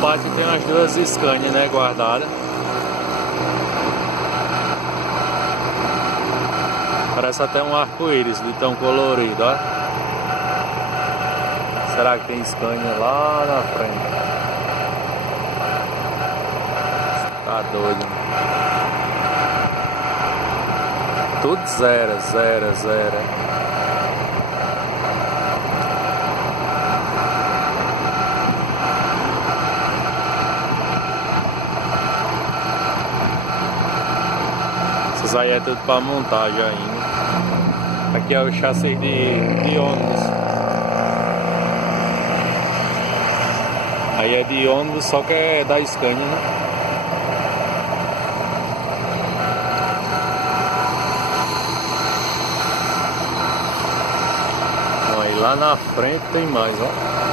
pátio tem umas duas Scania, né, guardadas. Parece até um arco-íris de tão colorido, ó. Será que tem Scania lá na frente? Tá doido. Tudo zero, zero, zero. Essas aí é tudo para montagem ainda. Aqui é o chassi de ônibus. Aí é de ônibus, só que é da Scania, né? Aí lá na frente tem mais, ó.